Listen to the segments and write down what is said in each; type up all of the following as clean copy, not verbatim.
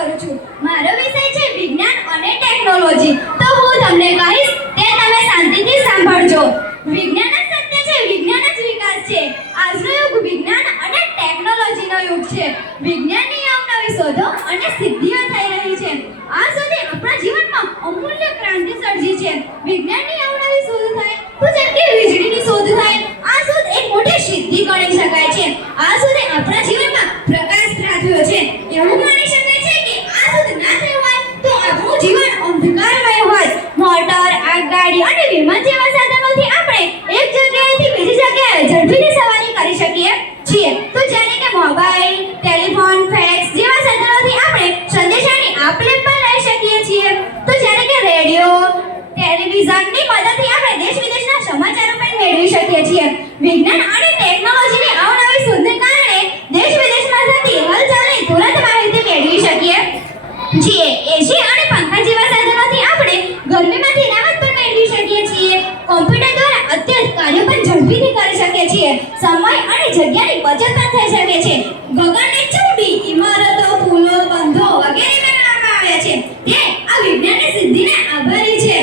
કરું છું. મારો વિષય છે વિજ્ઞાન અને ટેકનોલોજી. તો હું તમને કહીશ તે તમે શાંતિથી સાંભળજો. વિજ્ઞાન જ સત્ય છે, વિજ્ઞાન જ વિકાસ છે. આજનો યુગ વિજ્ઞાન અને ટેકનોલોજીનો યુગ છે. વિજ્ઞાનની અવનવી શોધો અને સિદ્ધિઓ થઈ રહી છે. આ શોધે આપણા જીવનમાં અમૂલ્ય ક્રાંતિ સર્જી છે. વિજ્ઞાનની અવનવી શોધ થાય તો જેમ કે વીજળીની શોધ થાય, આ શોધ એક મોટી સિદ્ધિ ગણી શકાય છે. આ શોધે આપણા જીવનમાં પ્રકાશ રાખ્યો છે. એવું માની શકાય છે કે આ શોધ ના થઈ હોય તો આપણું જીવન અંધકારમય હોય. મોટર, આગગાડી અને વિમાન જેવા સાધનોથી આપણે એક જગ્યાએથી બીજી જગ્યાએ ઝડપીથી સવારી કરી શકીએ છીએ. તો જ્યારે કે મોબાઈલ, ટેલિફોન, ફેક્સ જેવા સાધનોથી આપણે સંદેશાની આપ-લે પણ લઈ શકીએ છીએ. તો જ્યારે કે રેડિયો, ટેલિવિઝનની મદદથી આપણે દેશ-વિદેશના સમાચારો પણ મેળવી શકીએ છીએ. વિજ્ઞાન અને ટેકનોલોજીની અવનવી શોધને કારણે દેશ-વિદેશમાં થતી હલચલની તુરંત માહિતી મેળવી શકીએ છીએ. એસી અને પંખા જેવા સાધનોથી આપણે ગરમીમાંથી રાહત પણ મેળવી શકીએ છીએ. કોમ્પ્યુટર દ્વારા અત્યંત કાર્યો પણ ઝડપીથી કરી શકીએ છીએ. સમય અને જગ્યાની બચત પણ થઈ શકે છે. ગગનને ચૂંટી ઇમારતો, પુલો, બંધો વગેરે બનાવવામાં આવ્યા છે. તે આ વિજ્ઞાનની સિદ્ધિને આભારી છે.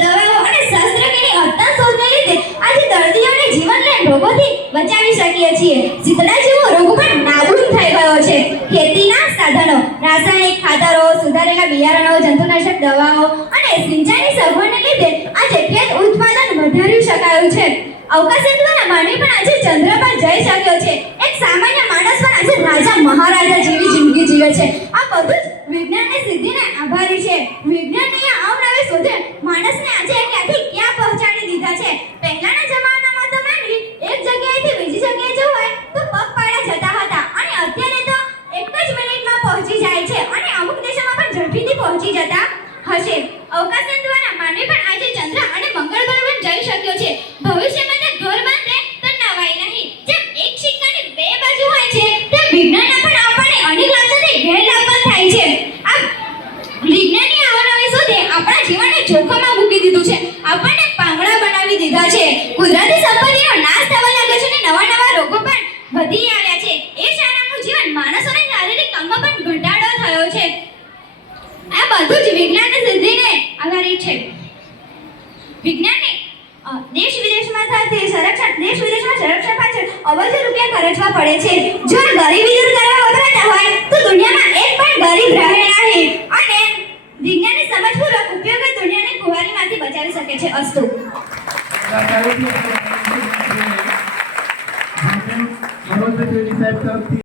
દવાઓ અને શસ્ત્રક્રિયાની અત્યંત શોધને લીધે આજે દર્દીઓને જીવનલેણ રોગોથી બચાવી શકીએ છીએ. શીતળા જેવો રોગ પણ નાબૂદ થઈ ગયો છે. ખેતીના સાધનો, રાસાયણિક ખાતરો, સુધારેલા બિયારણો, જંતુનાશક દવાઓ અને સિંચાઈની સગવડને લીધે આજે ખેત ઉત્પાદન વધારી શકાયું છે. અવકાશયાન દ્વારા માનવી પણ આજે ચંદ્ર પર જઈ શક્યો છે. એક સામાન્ય માણસ પણ આજે રાજા મહારાજા જેવી જિંદગી જીવે છે. આ બધું જ વિજ્ઞાનની સિદ્ધિને આભારી છે. વિજ્ઞાનની આ અવનવી શોધે માણસને આજે ક્યાંથી ક્યાં પહોંચાડી દીધા છે. પહેલાના જમાનામાં તો માનવી એક જગ્યાએથી બીજી જગ્યાએ જવું હોય તો પગપાળા જતા હતા અને અત્યારે તો એક જ મિનિટમાં પહોંચી જાય છે અને અમુક દેશોમાં પણ ઝડપીથી પહોંચી જતા હશે. અવકાશયાન દ્વારા માનવી પણ આજે ચંદ્ર અને મંગળ પર પણ જઈ શક્યો છે. ભવિષ્યમાં તે ઘર બાંધે તો નવાઈ નહીં. જેમ એક સિક્કાની બે બાજુ હોય છે તેમ વિજ્ઞાનના પણ આપણને અનેક લાભોથી ગેરલાભ પણ થાય છે. આ વિજ્ઞાનની અવનવી શોધે આપણા જીવનને જોખમમાં મૂકી દીધું છે. આપણને પાંગડા બનાવી દીધા છે. કુદરતી સંપત્તિનો નાશ થવા લાગ્યો છે અને નવા નવા રોગો પણ વધી આવ્યા છે. એ શાળાનું જીવન માણસોના શારીરિક કામમાં પણ ઘટાડો થયો છે. આ બધું જ વિજ્ઞાનની સિદ્ધિને આધારિત છે. વિજ્ઞાનને દેશ વિદેશમાં સંરક્ષણ પાછળ અબજો રૂપિયા ખર્ચવા પડે છે. જો ગરીબી